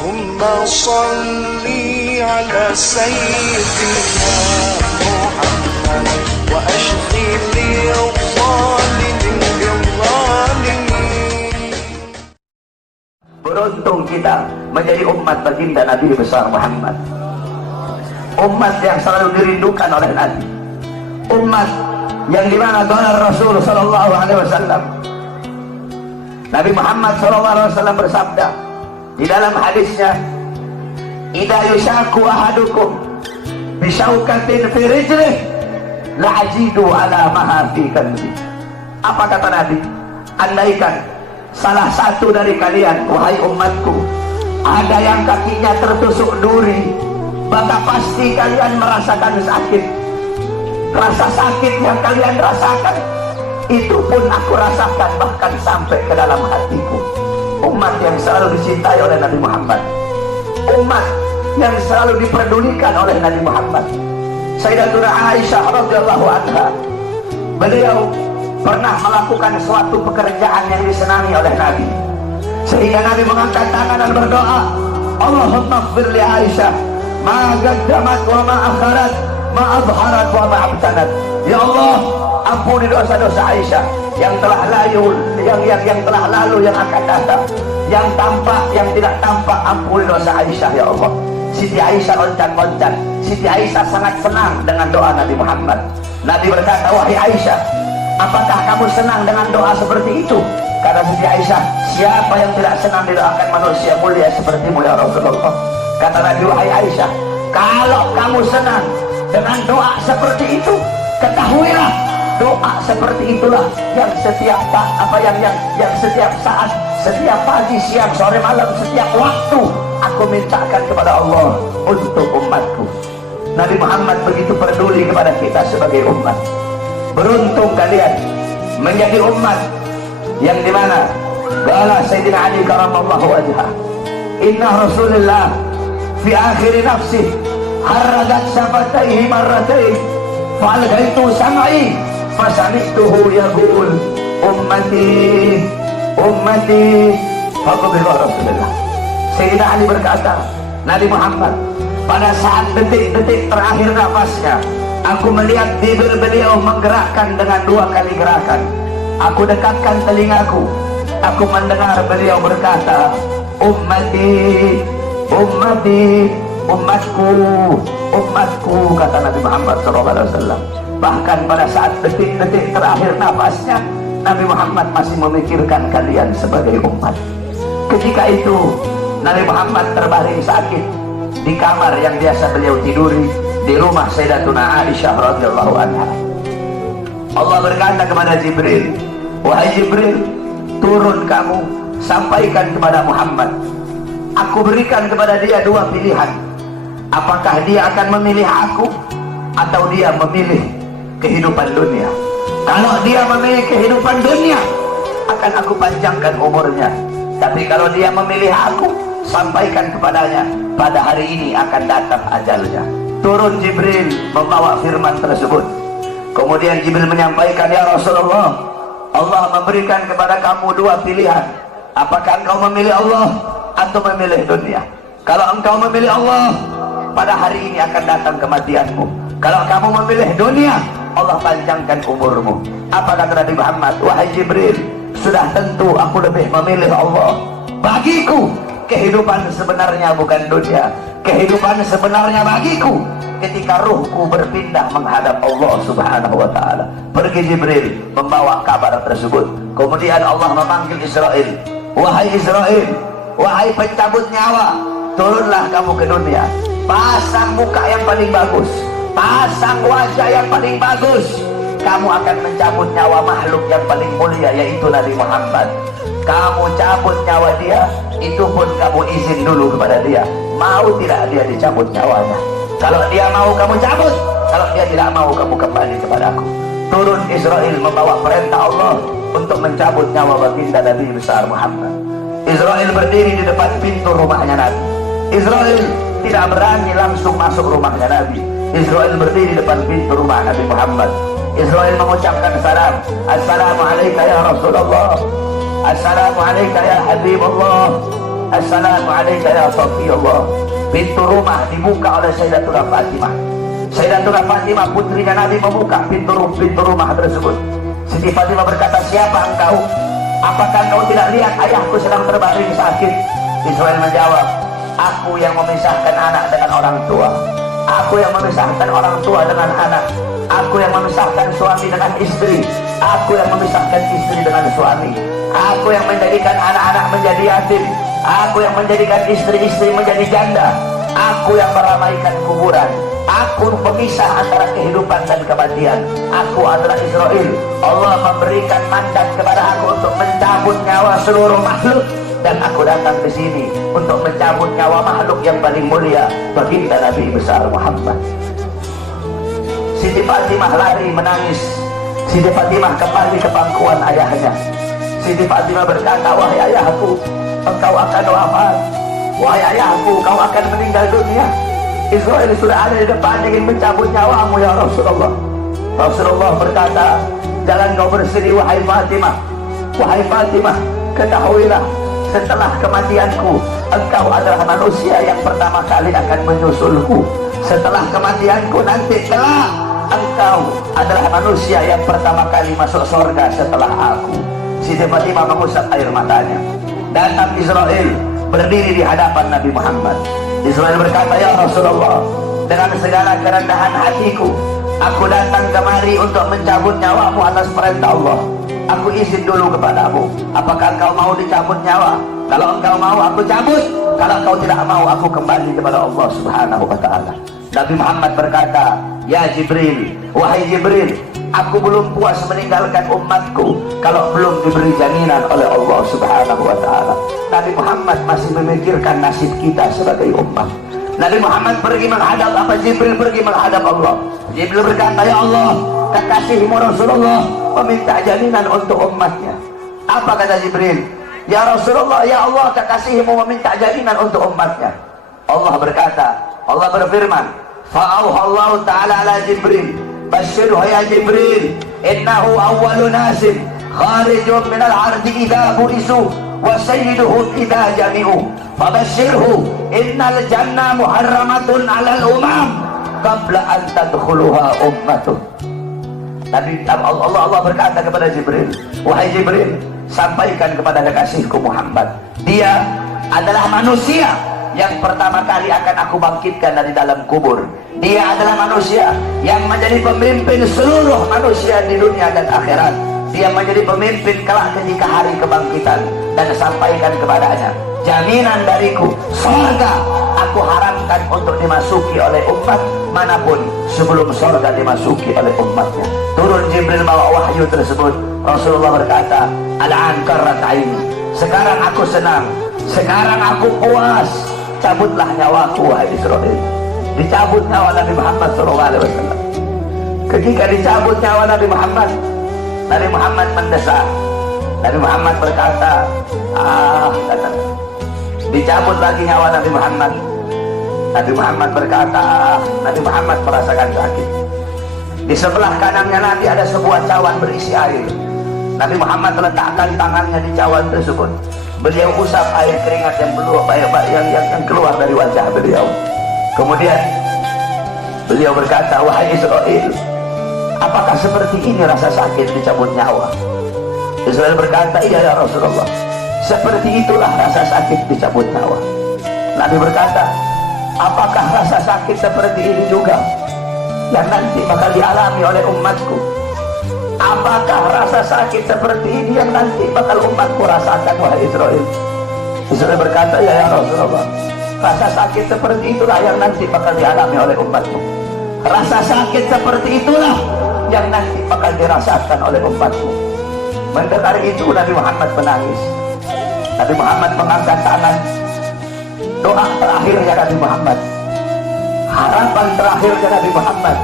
Allahumma salli ala sayyidina Muhammad wa ashghil al-zalimin bil-zalimin. Beruntung kita menjadi umat baginda Nabi besar Muhammad, umat yang selalu dirindukan oleh Nabi, umat yang dimana qala Rasul sallallahu alaihi wasallam, Nabi Muhammad sallallahu alaihi wasallam bersabda di dalam hadisnya, idza yushaku ahadukum bisyaukatin fi rijlih la ajidu ala maha fi qalbi. Apa kata Nabi? Andaikan salah satu dari kalian, wahai umatku, ada yang kakinya tertusuk duri, maka pasti kalian merasakan sakit. Rasa sakit yang kalian rasakan itu pun aku rasakan, bahkan sampai ke dalam hatiku. Umat yang selalu dicintai oleh Nabi Muhammad, umat yang selalu diperdulikan oleh Nabi Muhammad. Sayyidatuna Aisyah radhiyallahu anha, beliau pernah melakukan suatu pekerjaan yang disenangi oleh Nabi, sehingga Nabi mengangkat tangan dan berdoa, Allahumma ighfir li Aisyah ma qaddamat wa ma akharat, ma azharat wa ma abtanat. Ya Allah, ampuni dosa-dosa Aisyah yang telah lalu, yang telah lalu, yang akan datang, yang tampak, yang tidak tampak. Ampuni dosa Aisyah ya Allah. Siti Aisyah loncat-loncat. Siti Aisyah sangat senang dengan doa Nabi Muhammad. Nabi berkata, wahai Aisyah, apakah kamu senang dengan doa seperti itu? Kata Siti Aisyah, siapa yang tidak senang didoakan manusia mulia sepertimu ya Rasulullah. Kata Nabi, wahai Aisyah, kalau kamu senang dengan doa seperti itu, ketahuilah doa seperti itulah yang setiap yang setiap saat, setiap pagi, siang, sore, malam, setiap waktu aku mintakan kepada Allah untuk umatku. Nabi Muhammad begitu peduli kepada kita sebagai umat. Beruntung kalian menjadi umat yang dimana qala Sayyidina Ali karamallahu wajhah, inna Rasulullah fi akhir nafsi haradat syafataihi marratain fa'algaitu sam'i fasamituhu yaqul ummati ummati faqbilah Rasulullah. Sayyidina Ali berkata, Nabi Muhammad pada saat detik-detik terakhir nafasnya, aku melihat bibir beliau menggerakkan dengan 2 kali gerakan. Aku dekatkan telingaku, aku mendengar beliau berkata, ummati ummati, umatku umatku, kata Nabi Muhammad SAW. Bahkan pada saat detik-detik terakhir nafasnya, Nabi Muhammad masih memikirkan kalian sebagai umat. Ketika itu Nabi Muhammad terbaring sakit di kamar yang biasa beliau tiduri di rumah Sayyidatuna Aisyah radhiyallahu anha. Allah berkata kepada Jibril, wahai Jibril, turun kamu sampaikan kepada Muhammad, aku berikan kepada dia 2 pilihan. Apakah dia akan memilih aku atau dia memilih kehidupan dunia? Kalau dia memilih kehidupan dunia, akan aku panjangkan umurnya. Tapi kalau dia memilih aku, sampaikan kepadanya, pada hari ini akan datang ajalnya. Turun Jibril membawa firman tersebut. Kemudian Jibril menyampaikan, ya Rasulullah, Allah memberikan kepada kamu 2 pilihan. Apakah engkau memilih Allah atau memilih dunia? Kalau engkau memilih Allah, pada hari ini akan datang kematianmu. Kalau kamu memilih dunia, Allah panjangkan umurmu. Apa kata Nabi Muhammad? Wahai Jibril, sudah tentu aku lebih memilih Allah. Bagiku kehidupan sebenarnya bukan dunia. Kehidupan sebenarnya bagiku ketika ruhku berpindah menghadap Allah subhanahu wa ta'ala. Pergi Jibril membawa kabar tersebut. Kemudian Allah memanggil Israel, wahai Israel, wahai pencabut nyawa, turunlah kamu ke dunia. Pasang muka yang paling bagus, pasang wajah yang paling bagus. Kamu akan mencabut nyawa makhluk yang paling mulia, yaitu Nabi Muhammad. Kamu cabut nyawa dia, itu pun kamu izin dulu kepada dia, mau tidak dia dicabut nyawanya. Kalau dia mau kamu cabut, kalau dia tidak mau kamu kembali kepadaku. Turun Israel membawa perintah Allah untuk mencabut nyawa baginda Nabi besar Muhammad. Israel berdiri di depan pintu rumahnya Nabi. Israel tidak berani langsung masuk rumahnya Nabi. Israel berdiri di depan pintu rumah Nabi Muhammad. Israel mengucapkan salam, assalamualaikum ya Rasulullah, assalamualaikum ya Habibullah. Assalamualaikum ya Rasulullah. Pintu rumah dibuka oleh Sayyidatuna Fatimah. Sayyidatuna Fatimah putrinya Nabi membuka pintu rumah tersebut. Siti Fatimah berkata, siapa engkau? Apakah kau tidak lihat ayahku sedang terbaring sakit? Israel menjawab, aku yang memisahkan anak dengan orang tua. Aku yang memisahkan orang tua dengan anak. Aku yang memisahkan suami dengan istri. Aku yang memisahkan istri dengan suami. Aku yang menjadikan anak-anak menjadi yatim. Aku yang menjadikan istri-istri menjadi janda. Aku yang meramaikan kuburan. Aku pemisah antara kehidupan dan kematian. Aku adalah Israel. Allah memberikan mandat kepada aku untuk mencabut nyawa seluruh makhluk, dan aku datang ke sini untuk mencabut nyawa makhluk yang paling mulia, baginda Nabi besar Muhammad. Siti Fatimah lari menangis. Siti Fatimah kembali ke pangkuan ayahnya. Siti Fatimah berkata, wahai ayahku, engkau akan wafat. Wahai ayahku, kau akan meninggal dunia. Israel sudah ada di depan ingin mencabut nyawamu ya Rasulullah. Rasulullah berkata, jangan kau bersedih wahai Fatimah. Wahai Fatimah, ketahuilah, setelah kematianku, engkau adalah manusia yang pertama kali akan menyusulku. Setelah kematianku nanti kelak, engkau adalah manusia yang pertama kali masuk surga setelah aku. Siti Fatimah mengusap air matanya. Datang Israel berdiri di hadapan Nabi Muhammad. Israel berkata, ya Rasulullah, dengan segala kerendahan hatiku, aku datang kemari untuk mencabut nyawamu atas perintah Allah. Aku izin dulu kepadamu, apakah engkau mau dicabut nyawa? Kalau engkau mau, aku cabut. Kalau engkau tidak mau, aku kembali kepada Allah Subhanahu wa ta'ala. Nabi Muhammad berkata, ya Jibril, wahai Jibril, aku belum puas meninggalkan umatku kalau belum diberi jaminan oleh Allah Subhanahu wa ta'ala. Nabi Muhammad masih memikirkan nasib kita sebagai umat. Nabi Muhammad pergi menghadap apa? Jibril pergi menghadap Allah. Jibril berkata, ya Allah, kekasihmu Rasulullah meminta jaminan untuk umatnya. Apa kata Jibril? Ya Rasulullah, ya Allah, kekasihmu meminta jaminan untuk umatnya. Allah berkata, Allah berfirman, fa'auhallahu ta'ala ala Jibril, basyirhu ya Jibril, innahu awwalu nasin kharijun minal ardi idha bu'isu wa sayyiduhu idha jami'u, fabasyirhu innal jannah muharramatun alal umam qabla an tadkhuluha ummatuh. Nabi Allah berkata kepada Jibril, wahai Jibril, sampaikan kepada kekasihku Muhammad, dia adalah manusia yang pertama kali akan aku bangkitkan dari dalam kubur. Dia adalah manusia yang menjadi pemimpin seluruh manusia di dunia dan akhirat. Dia menjadi pemimpin kelak ketika hari kebangkitan. Dan sampaikan kepadanya, jaminan dariku, surga aku haramkan untuk dimasuki oleh umat manapun sebelum surga dimasuki oleh umatnya. Turun Jibril bawa wahyu tersebut. Rasulullah berkata, al-an qarrat aini, sekarang aku senang, sekarang aku puas. Cabutlah nyawaku wahai Israel. Dicabut nyawa Nabi Muhammad SAW. Ketika dicabut nyawa Nabi Muhammad mendesak. Nabi Muhammad berkata, kata, dicabut lagi nyawa Nabi Muhammad. Nabi Muhammad berkata, Nabi Muhammad merasakan sakit. Di sebelah kanannya Nabi ada sebuah cawan berisi air. Nabi Muhammad letakkan tangannya di cawan tersebut. Beliau usap air keringat yang keluar dari wajah beliau. Kemudian beliau berkata, wahai Israel, apakah seperti ini rasa sakit dicabut nyawa? Israel berkata, iya ya Rasulullah, seperti itulah rasa sakit dicabut nyawa. Nabi berkata, apakah rasa sakit seperti ini juga yang nanti bakal dialami oleh umatku? Apakah rasa sakit seperti ini yang nanti bakal umatku rasakan wahai Israel? Israel berkata, ya Rasulullah, rasa sakit seperti itulah yang nanti bakal dialami oleh umatmu. Rasa sakit seperti itulah yang nanti bakal dirasakan oleh umatmu. Mendengar itu Nabi Muhammad menangis. Nabi Muhammad mengangkat tangan. Doa terakhirnya Nabi Muhammad, harapan terakhirnya Nabi Muhammad,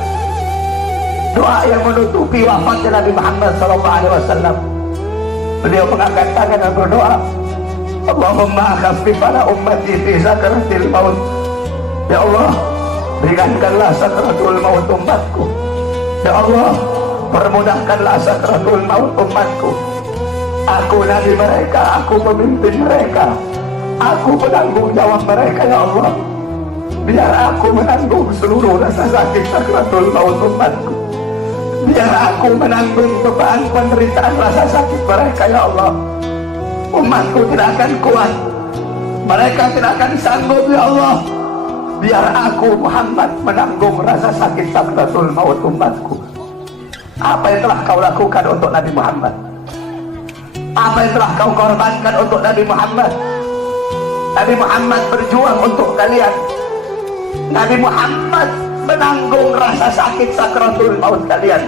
doa yang menutupi wafatnya Nabi Muhammad SAW. Beliau mengangkat tangan dan berdoa, Allahumma khaffif ala ummati fi sakratil maut. Ya Allah, ringankanlah sakratul maut umatku. Ya Allah, permudahkanlah sakratul maut umatku. Aku nabi mereka, aku pemimpin mereka. Aku menanggung jawab mereka ya Allah. Biar aku menanggung seluruh rasa sakit sakratul maut umatku. Biar aku menanggung beban penderitaan rasa sakit mereka ya Allah. Umatku tidak akan kuat, mereka tidak akan sanggup ya Allah. Biar aku Muhammad menanggung rasa sakit sakratul maut umatku. Apa yang telah kau lakukan untuk Nabi Muhammad? Apa yang telah kau korbankan untuk Nabi Muhammad? Nabi Muhammad berjuang untuk kalian. Nabi Muhammad menanggung rasa sakit sakratul maut kalian.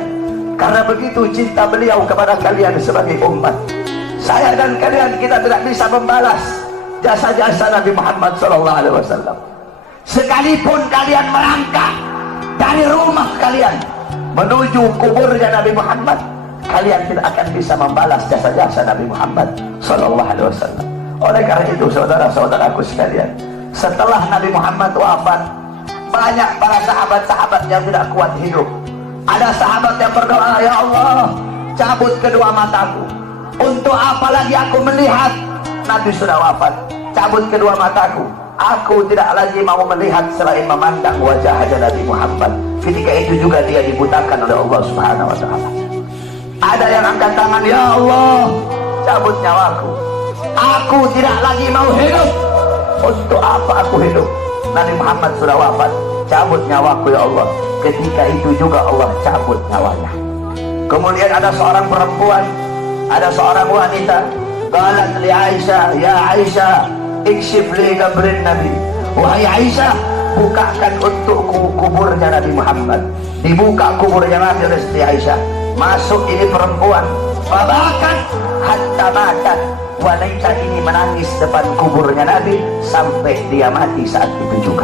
Karena begitu cinta beliau kepada kalian sebagai umat. Saya dan kalian, kita tidak bisa membalas jasa-jasa Nabi Muhammad SAW. Sekalipun kalian melangkah dari rumah kalian menuju kuburnya Nabi Muhammad, kalian tidak akan bisa membalas jasa-jasa Nabi Muhammad SAW. Oleh karena itu saudara-saudaraku sekalian, setelah Nabi Muhammad wafat, banyak para sahabat-sahabat yang tidak kuat hidup. Ada sahabat yang berdoa, ya Allah, cabut kedua mataku. Untuk apa lagi aku melihat? Nabi sudah wafat, cabut kedua mataku. Aku tidak lagi mau melihat selain memandang wajah Nabi Muhammad. Ketika itu juga dia dibutakan oleh Allah Subhanahu wa Ta'ala. Ada yang angkat tangan, ya Allah, cabut nyawaku. Aku tidak lagi mau hidup. Untuk apa aku hidup? Nabi Muhammad sudah wafat, cabut nyawaku ya Allah. Ketika itu juga Allah cabut nyawanya. Kemudian ada seorang perempuan, ada seorang wanita, qalat li Aisyah, ya Aisyah, ikshif li qabrin Nabi. Wahai Aisyah, bukakan untukku kuburnya Nabi Muhammad. Dibuka kuburnya Nabi oleh Siti Aisyah. Masuk ini perempuan, babakan hatta matat. Wanita ini menangis depan kuburnya Nabi sampai dia mati saat itu juga.